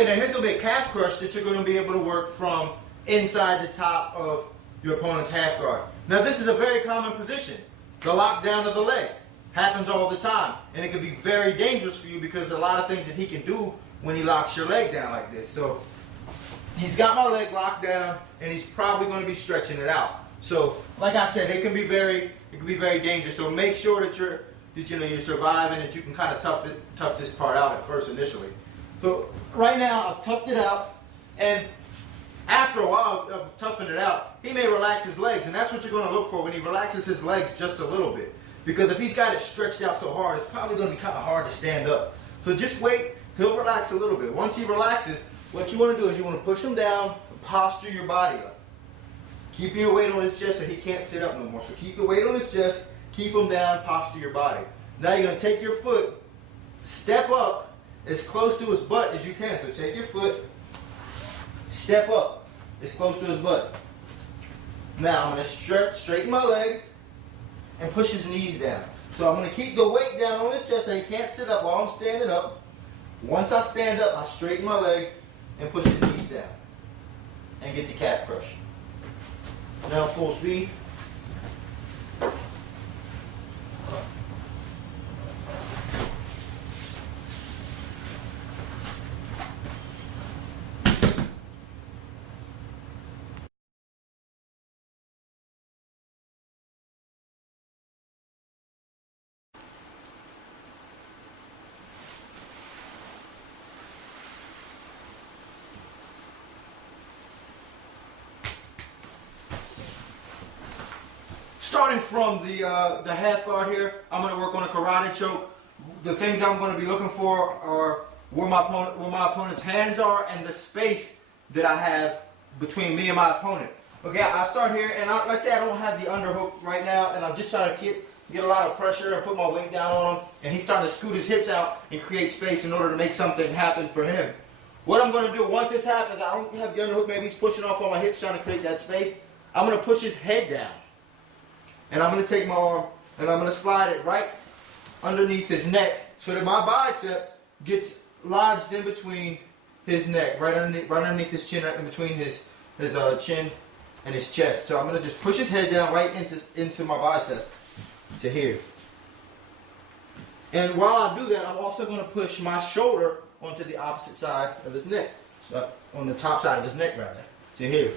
Okay, now here's going to be a calf crush that you're going to be able to work from inside the top of your opponent's half guard. Now this is a very common position. The lockdown of the leg happens all the time, and it can be very dangerous for you because there's a lot of things that he can do when he locks your leg down like this. So he's got my leg locked down, and he's probably going to be stretching it out. So like I said, it can be very dangerous. So make sure that you're surviving, that you can kind of tough this part out at first initially. So right now I've toughed it out, and after a while of toughing it out, he may relax his legs, and that's what you're going to look for when he relaxes his legs just a little bit. Because if he's got it stretched out so hard, it's probably going to be kind of hard to stand up. So just wait, he'll relax a little bit. Once he relaxes, what you want to do is you want to push him down, posture your body up. Keep your weight on his chest so he can't sit up no more. So keep the weight on his chest, keep him down, posture your body. Now you're going to take your foot, step up as close to his butt as you can. So take your foot, step up as close to his butt. Now I'm going to straighten my leg and push his knees down. So I'm going to keep the weight down on his chest so he can't sit up while I'm standing up. Once I stand up, I straighten my leg and push his knees down and get the calf crush. Now full speed. Starting from the half guard here, I'm going to work on a karate choke. The things I'm going to be looking for are where my opponent's hands are and the space that I have between me and my opponent. Okay, I start here, and let's say I don't have the underhook right now, and I'm just trying to get a lot of pressure and put my weight down on him, and he's starting to scoot his hips out and create space in order to make something happen for him. What I'm going to do once this happens, I don't have the underhook, maybe he's pushing off on my hips trying to create that space. I'm going to push his head down. And I'm going to take my arm and I'm going to slide it right underneath his neck so that my bicep gets lodged in between his neck, right underneath his chin, right in between his chin and his chest. So I'm going to just push his head down right into my bicep to here. And while I do that, I'm also going to push my shoulder onto the opposite side of his neck. So on the top side of his neck, rather, to here.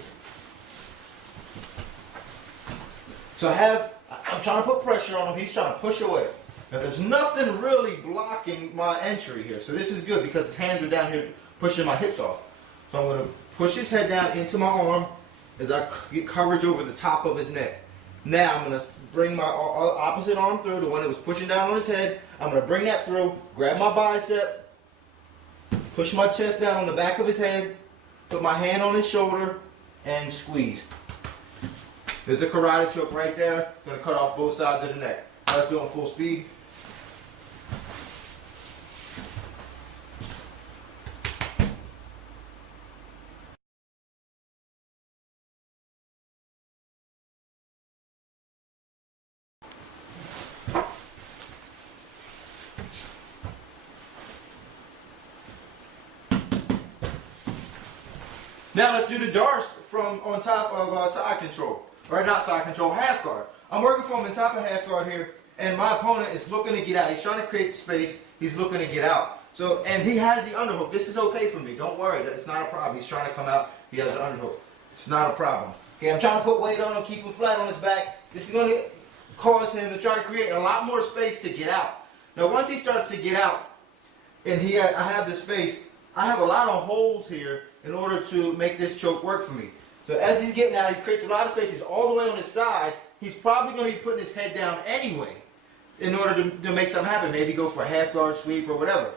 So I'm trying to put pressure on him. He's trying to push away. Now there's nothing really blocking my entry here. So this is good because his hands are down here pushing my hips off. So I'm going to push his head down into my arm as I get coverage over the top of his neck. Now I'm going to bring my opposite arm through, the one that was pushing down on his head. I'm going to bring that through, grab my bicep, push my chest down on the back of his head, put my hand on his shoulder, and squeeze. There's a karate choke right there. Going to cut off both sides of the neck. Let's do it on full speed. Now let's do the darts from on top of side control. Or not side control, half guard. I'm working from the top of half guard here, and my opponent is looking to get out. He's trying to create space. He's looking to get out. So, and he has the underhook. This is okay for me. Don't worry. It's not a problem. He's trying to come out. He has the underhook. It's not a problem. Okay, I'm trying to put weight on him, keep him flat on his back. This is going to cause him to try to create a lot more space to get out. Now, once he starts to get out, and I have the space, I have a lot of holes here in order to make this choke work for me. So as he's getting out, he creates a lot of space. He's all the way on his side. He's probably going to be putting his head down anyway in order to make something happen. Maybe go for a half guard sweep or whatever.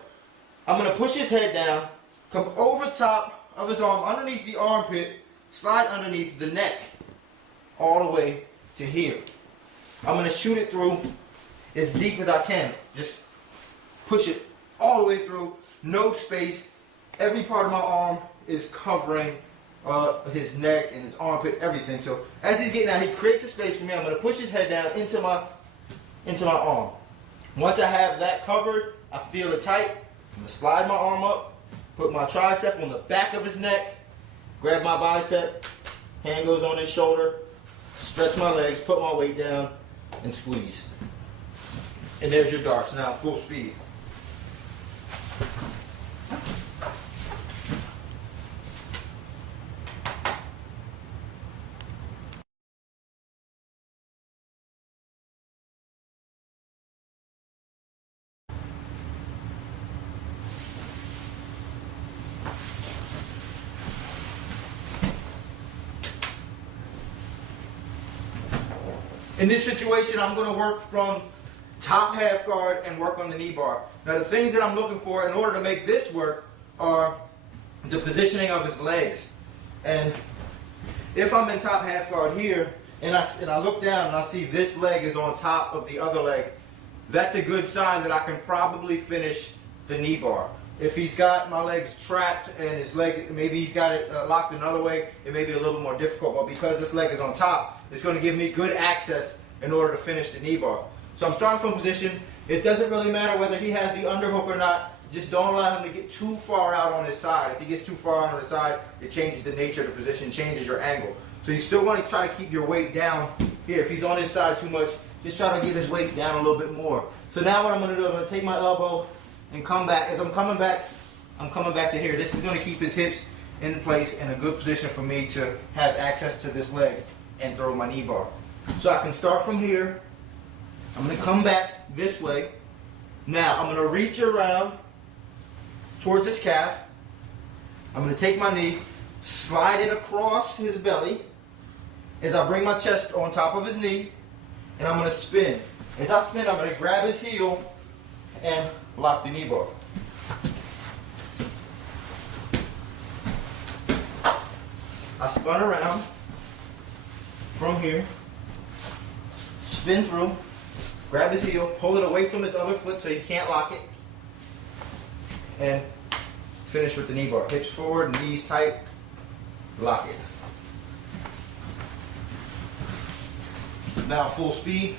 I'm going to push his head down, come over top of his arm, underneath the armpit, slide underneath the neck, all the way to here. I'm going to shoot it through as deep as I can. Just push it all the way through, no space. Every part of my arm is covering his neck and his armpit, everything. So as he's getting out, he creates a space for me. I'm going to push his head down into my arm. Once I have that covered, I feel it tight. I'm going to slide my arm up, put my tricep on the back of his neck, grab my bicep, hand goes on his shoulder, stretch my legs, put my weight down, and squeeze. And there's your darts. Now full speed. In this situation, I'm going to work from top half guard and work on the knee bar. Now the things that I'm looking for in order to make this work are the positioning of his legs. And if I'm in top half guard here and I look down and I see this leg is on top of the other leg, that's a good sign that I can probably finish the knee bar. If he's got my legs trapped and his leg, maybe he's got it locked another way, it may be a little more difficult. But because this leg is on top, it's going to give me good access in order to finish the knee bar. So I'm starting from position. It doesn't really matter whether he has the underhook or not. Just don't allow him to get too far out on his side. If he gets too far out on his side, it changes the nature of the position, changes your angle. So you still want to try to keep your weight down here. If he's on his side too much, just try to get his weight down a little bit more. So now what I'm going to do, I'm going to take my elbow and come back. As I'm coming back to here. This is going to keep his hips in place in a good position for me to have access to this leg and throw my knee bar. So I can start from here. I'm going to come back this way. Now I'm going to reach around towards his calf. I'm going to take my knee, slide it across his belly as I bring my chest on top of his knee, and I'm going to spin. As I spin, I'm going to grab his heel and lock the knee bar. I spun around from here, spin through, grab his heel, pull it away from his other foot so he can't lock it, and finish with the knee bar. Hips forward, knees tight, lock it. Now full speed.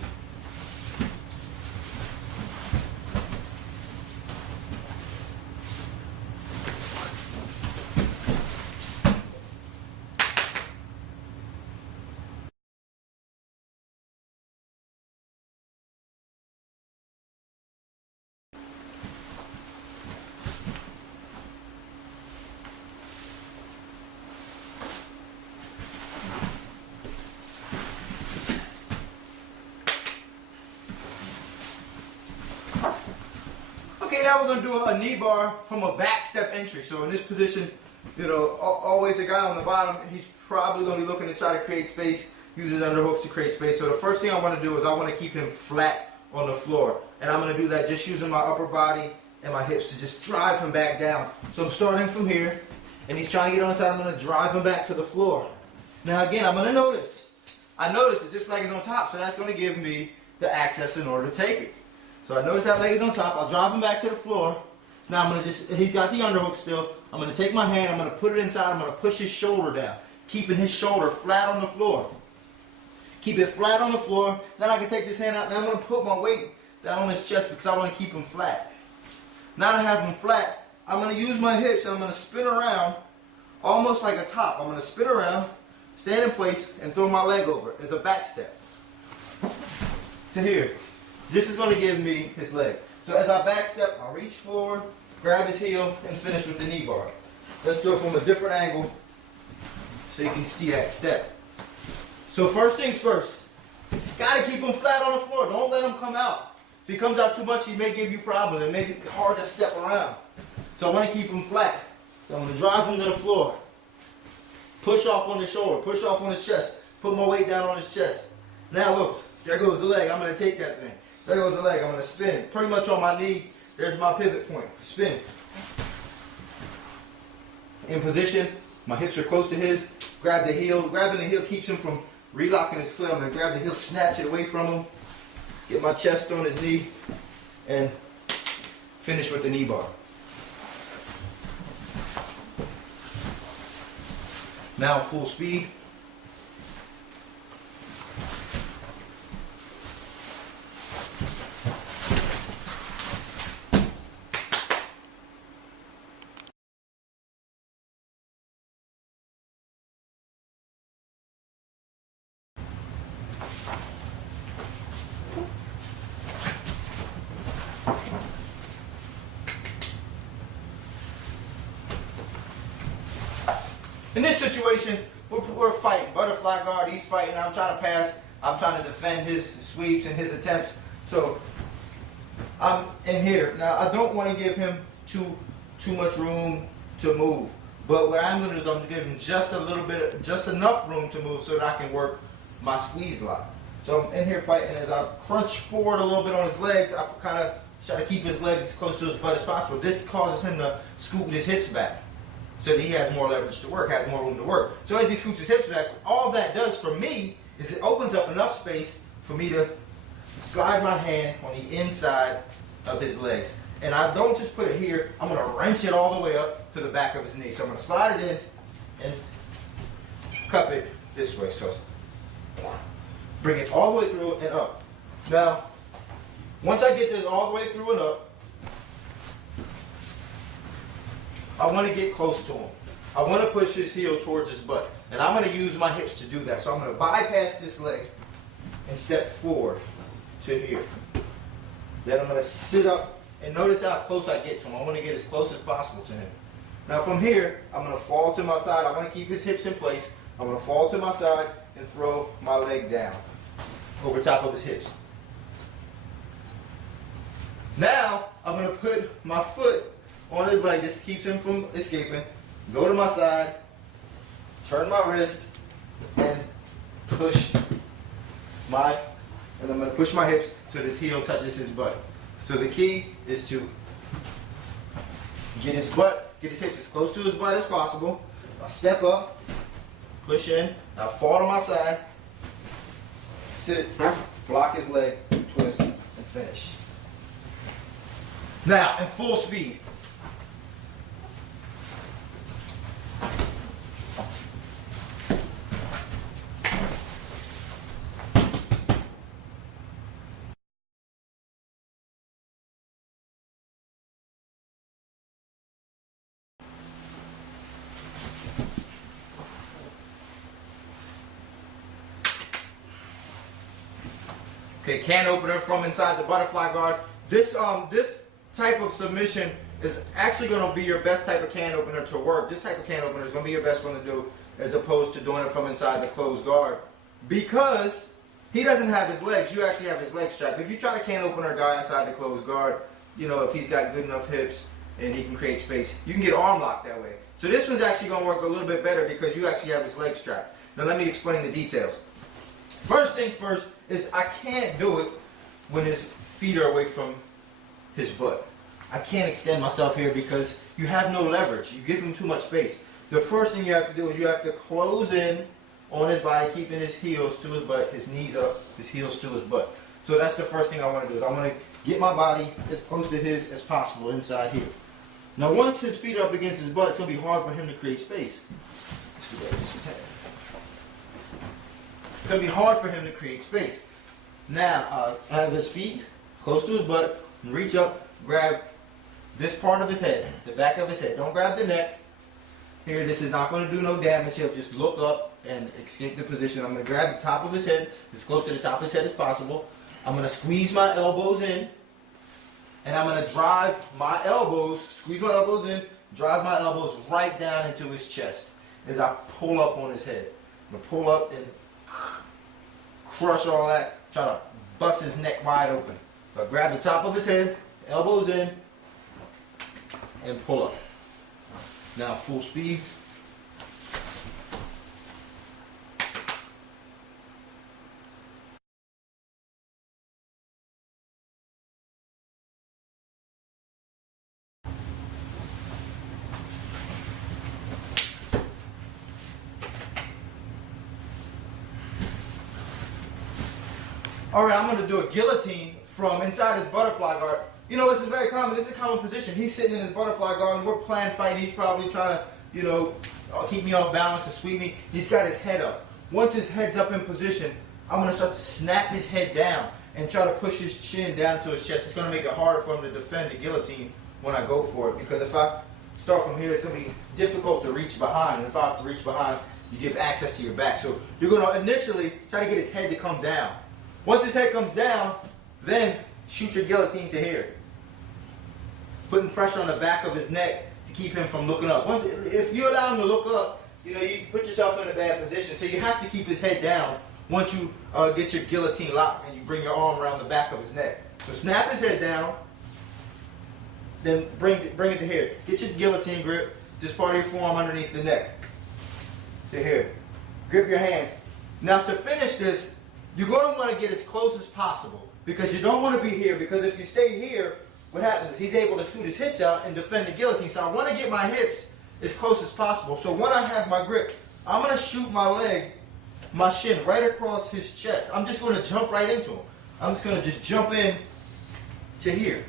Okay, now we're going to do a knee bar from a back step entry. So in this position, you know, always the guy on the bottom, he's probably going to be looking to try to create space, use his underhooks to create space. So the first thing I want to do is I want to keep him flat on the floor. And I'm going to do that just using my upper body and my hips to just drive him back down. So I'm starting from here, and he's trying to get on the side. I'm going to drive him back to the floor. Now again, I'm going to notice. I notice that this leg is on top, so that's going to give me the access in order to take it. So I notice that leg is on top. I'll drive him back to the floor. Now I'm going to he's got the underhook still. I'm going to take my hand, I'm going to put it inside, I'm going to push his shoulder down, keeping his shoulder flat on the floor. Keep it flat on the floor. Then I can take this hand out, and I'm going to put my weight down on his chest because I want to keep him flat. Now that I have him flat, I'm going to use my hips and I'm going to spin around almost like a top. I'm going to spin around, stand in place, and throw my leg over as a back step to here. This is going to give me his leg. So as I back step, I reach forward, grab his heel, and finish with the knee bar. Let's do it from a different angle so you can see that step. So first things first, got to keep him flat on the floor. Don't let him come out. If he comes out too much, he may give you problems. It may be hard to step around. So I want to keep him flat. So I'm going to drive him to the floor. Push off on his shoulder, push off on his chest, put my weight down on his chest. Now look, there goes the leg. I'm going to take that thing. There goes the leg. I'm going to spin. Pretty much on my knee. There's my pivot point. Spin. In position. My hips are close to his. Grab the heel. Grabbing the heel keeps him from relocking his foot. I'm going to grab the heel, snatch it away from him. Get my chest on his knee. And finish with the knee bar. Now full speed. In this situation, we're fighting. Butterfly guard, he's fighting. I'm trying to pass. I'm trying to defend his sweeps and his attempts. So I'm in here. Now, I don't want to give him too much room to move. But what I'm going to do is I'm going to give him just a little bit, just enough room to move so that I can work my squeeze lock. So I'm in here fighting. As I crunch forward a little bit on his legs, I kind of try to keep his legs as close to his butt as possible. This causes him to scoop his hips back so that he has more leverage to work, has more room to work. So as he scoops his hips back, all that does for me is it opens up enough space for me to slide my hand on the inside of his legs. And I don't just put it here, I'm going to wrench it all the way up to the back of his knee. So I'm going to slide it in and cup it this way. So bring it all the way through and up. Now, once I get this all the way through and up, I want to get close to him. I want to push his heel towards his butt. And I'm going to use my hips to do that. So I'm going to bypass this leg and step forward to here. Then I'm going to sit up and notice how close I get to him. I want to get as close as possible to him. Now from here, I'm going to fall to my side. I want to keep his hips in place. I'm going to fall to my side and throw my leg down over top of his hips. Now, I'm going to put my foot on his leg. This keeps him from escaping. Go to my side, turn my wrist, and push and I'm going to push my hips so the heel touches his butt. So the key is to get his hips as close to his butt as possible. I'll step up, push in, I'll fall to my side, sit, block his leg, twist, and finish. Now, in full speed. Okay, can opener from inside the butterfly guard. This type of submission is actually going to be your best type of can opener to work. This type of can opener is going to be your best one to do as opposed to doing it from inside the closed guard. Because he doesn't have his legs, you actually have his leg strapped. If you try to can opener a guy inside the closed guard, you know, if he's got good enough hips and he can create space, you can get arm locked that way. So this one's actually going to work a little bit better because you actually have his leg strapped. Now let me explain the details. First things first is I can't do it when his feet are away from his butt. I can't extend myself here because you have no leverage. You give him too much space. The first thing you have to do is you have to close in on his body, keeping his heels to his butt, his knees up, his heels to his butt. So that's the first thing I want to do. Is I want to get my body as close to his as possible inside here. Now once his feet are up against his butt, it's going to be hard for him to create space. Let's do that just a tad. It's going to be hard for him to create space. Now, I have his feet close to his butt, and reach up, grab this part of his head, the back of his head. Don't grab the neck. Here, this is not going to do no damage. He'll just look up and escape the position. I'm going to grab the top of his head, as close to the top of his head as possible. I'm going to squeeze my elbows in, and I'm going to drive my elbows, squeeze my elbows in, drive my elbows right down into his chest as I pull up on his head. I'm going to pull up and crush all that, try to bust his neck wide open. So I grab the top of his head, elbows in, and pull up. Now full speed. All right, I'm going to do a guillotine from inside his butterfly guard. You know, this is very common. This is a common position. He's sitting in his butterfly guard, and we're playing fight. He's probably trying to, you know, keep me off balance and sweep me. He's got his head up. Once his head's up in position, I'm going to start to snap his head down and try to push his chin down to his chest. It's going to make it harder for him to defend the guillotine when I go for it. Because if I start from here, it's going to be difficult to reach behind. And if I have to reach behind, you give access to your back. So you're going to initially try to get his head to come down. Once his head comes down, then shoot your guillotine to here. Putting pressure on the back of his neck to keep him from looking up. If you allow him to look up, you know, you put yourself in a bad position. So you have to keep his head down once you get your guillotine lock and you bring your arm around the back of his neck. So snap his head down, then bring it to here. Get your guillotine grip, just part of your forearm underneath the neck. To here. Grip your hands. Now to finish this, you're going to want to get as close as possible because you don't want to be here, because if you stay here, what happens is he's able to scoot his hips out and defend the guillotine. So I want to get my hips as close as possible. So when I have my grip, I'm going to shoot my leg, my shin right across his chest. I'm just going to jump right into him. I'm just going to just jump in to here.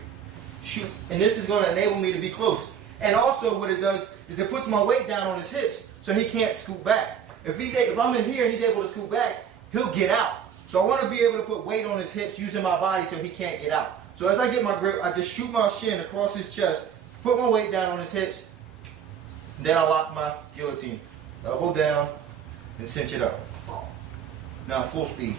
Shoot. And this is going to enable me to be close. And also what it does is it puts my weight down on his hips so he can't scoot back. If I'm in here and he's able to scoot back, he'll get out. So I want to be able to put weight on his hips using my body so he can't get out. So as I get my grip, I just shoot my shin across his chest, put my weight down on his hips, then I lock my guillotine. Elbow down, and cinch it up. Now full speed.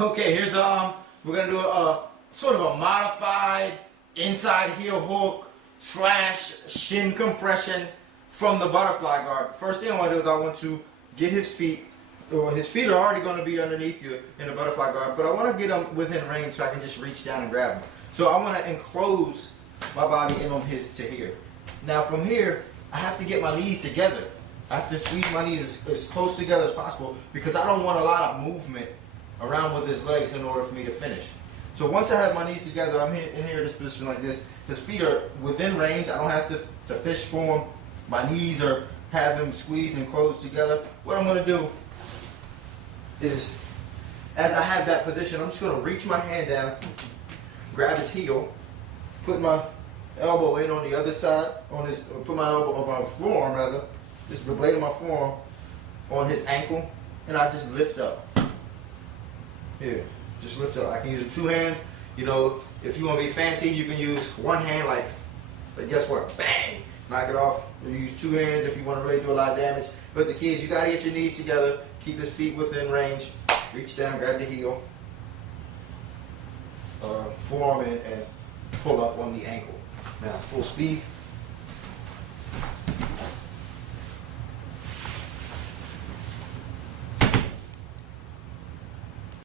Okay, here's we're gonna do a sort of a modified inside heel hook / shin compression from the butterfly guard. First thing I want to do is I want to get his feet. Well, his feet are already going to be underneath you in the butterfly guard, but I want to get them within range so I can just reach down and grab them. So I want to enclose my body in on his to here. Now from here, I have to get my knees together. I have to squeeze my knees as close together as possible because I don't want a lot of movement around with his legs in order for me to finish. So once I have my knees together, I'm in here in this position like this. His feet are within range. I don't have to fish for him. My knees are have him squeezed and closed together. What I'm going to do is, as I have that position, I'm just going to reach my hand down, grab his heel, put my elbow in on the other side, put my elbow on my forearm rather, just the blade of my forearm on his ankle, and I just lift up. Here, just lift up. I can use two hands. You know, if you want to be fancy, you can use one hand but guess what? Bang! Knock it off. You use two hands if you want to really do a lot of damage. But the key is you got to get your knees together, keep his feet within range, reach down, grab the heel, forearm in, and pull up on the ankle. Now, full speed.